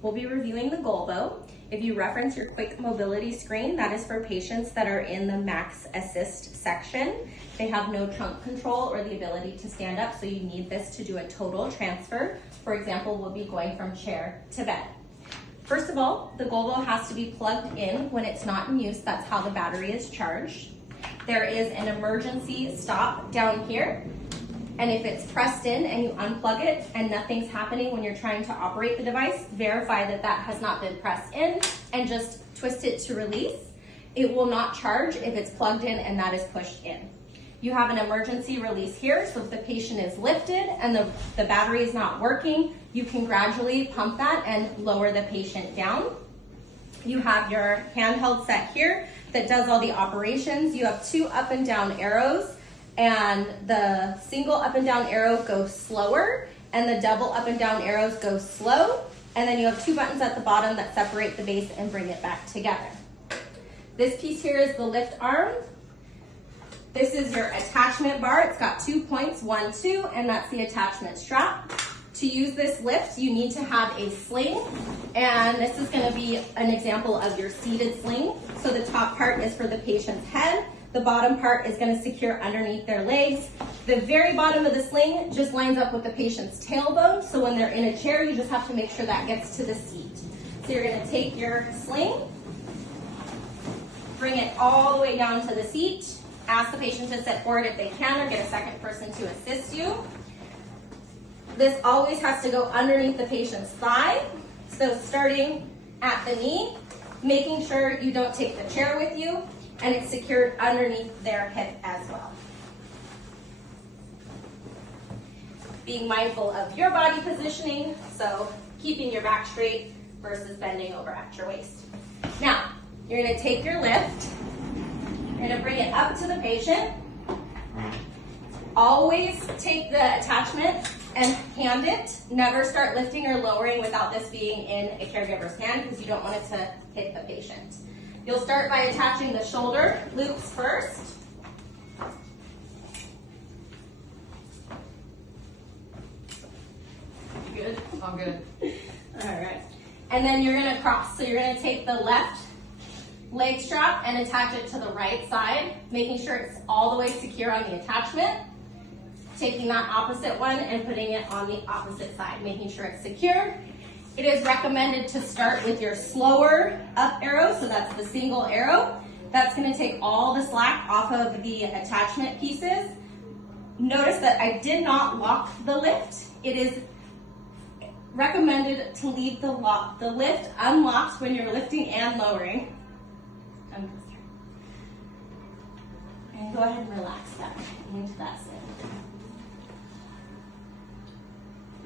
We'll be reviewing the Golvo. If you reference your quick mobility screen, that is for patients that are in the max assist section. They have no trunk control or the ability to stand up, so you need this to do a total transfer. For example, we'll be going from chair to bed. First of all, the Golvo has to be plugged in when it's not in use. That's how the battery is charged. There is an emergency stop down here. And if it's pressed in and you unplug it and nothing's happening when you're trying to operate the device, verify that that has not been pressed in and just twist it to release. It will not charge if it's plugged in and that is pushed in. You have an emergency release here, so if the patient is lifted and the battery is not working, you can gradually pump that and lower the patient down. You have your handheld set here that does all the operations. You have 2 up and down arrows, and the single up and down arrow goes slower and the double up and down arrows go slow. And then you have 2 buttons at the bottom that separate the base and bring it back together. This piece here is the lift arm. This is your attachment bar. It's got 2 points, 1, 2, and that's the attachment strap. To use this lift, you need to have a sling, and this is going to be an example of your seated sling. So the top part is for the patient's head. The bottom part is going to secure underneath their legs. The very bottom of the sling just lines up with the patient's tailbone, so when they're in a chair, you just have to make sure that gets to the seat. So you're going to take your sling, bring it all the way down to the seat, ask the patient to sit forward if they can, or get a second person to assist you. This always has to go underneath the patient's thigh, so starting at the knee, making sure you don't take the chair with you, and it's secured underneath their hip as well. Being mindful of your body positioning, so keeping your back straight versus bending over at your waist. Now, you're going to take your lift, you're going to bring it up to the patient. Always take the attachment and hand it. Never start lifting or lowering without this being in a caregiver's hand because you don't want it to hit the patient. You'll start by attaching the shoulder loops first. Good? All good. All right. And then you're going to cross. So you're going to take the left leg strap and attach it to the right side, making sure it's all the way secure on the attachment. Taking that opposite one and putting it on the opposite side, making sure it's secure. It is recommended to start with your slower up arrow, so that's the single arrow. That's going to take all the slack off of the attachment pieces. Notice that I did not lock the lift. It is recommended to leave the lift unlocked when you're lifting and lowering. And go ahead and relax back into that sit.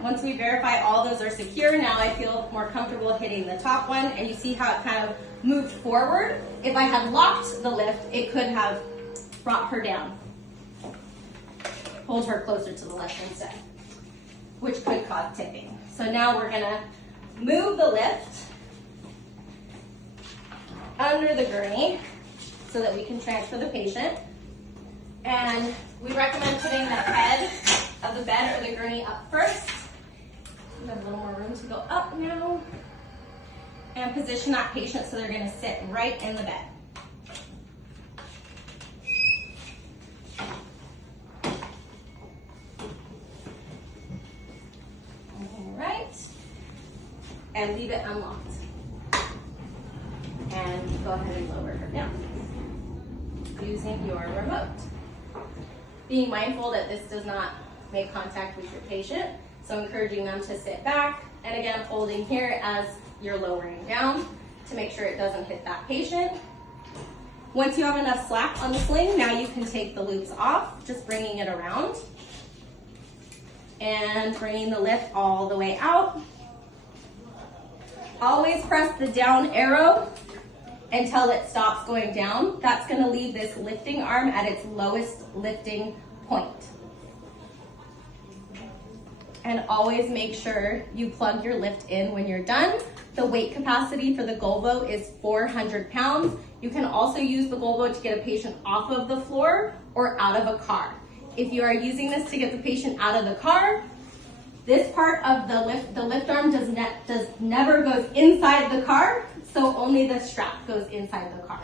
Once we verify all those are secure, now I feel more comfortable hitting the top one, and you see how it kind of moved forward. If I had locked the lift, it could have brought her down. Pulled her closer to the left instead, which could cause tipping. So now we're gonna move the lift under the gurney so that we can transfer the patient. And we recommend putting the head of the bed or the gurney up first. We have a little more room to go up now. And position that patient so they're going to sit right in the bed. All right. And leave it unlocked. And go ahead and lower her down using your remote. Being mindful that this does not make contact with your patient, so encouraging them to sit back, and again holding here as you're lowering down to make sure it doesn't hit that patient. Once you have enough slack on the sling, now you can take the loops off, just bringing it around and bringing the lift all the way out. Always press the down arrow until it stops going down. That's going to leave this lifting arm at its lowest lifting point. And always make sure you plug your lift in when you're done. The weight capacity for the Golvo is 400 pounds. You can also use the Golvo to get a patient off of the floor or out of a car. If you are using this to get the patient out of the car, This part of the lift arm never goes inside the car, so only the strap goes inside the car.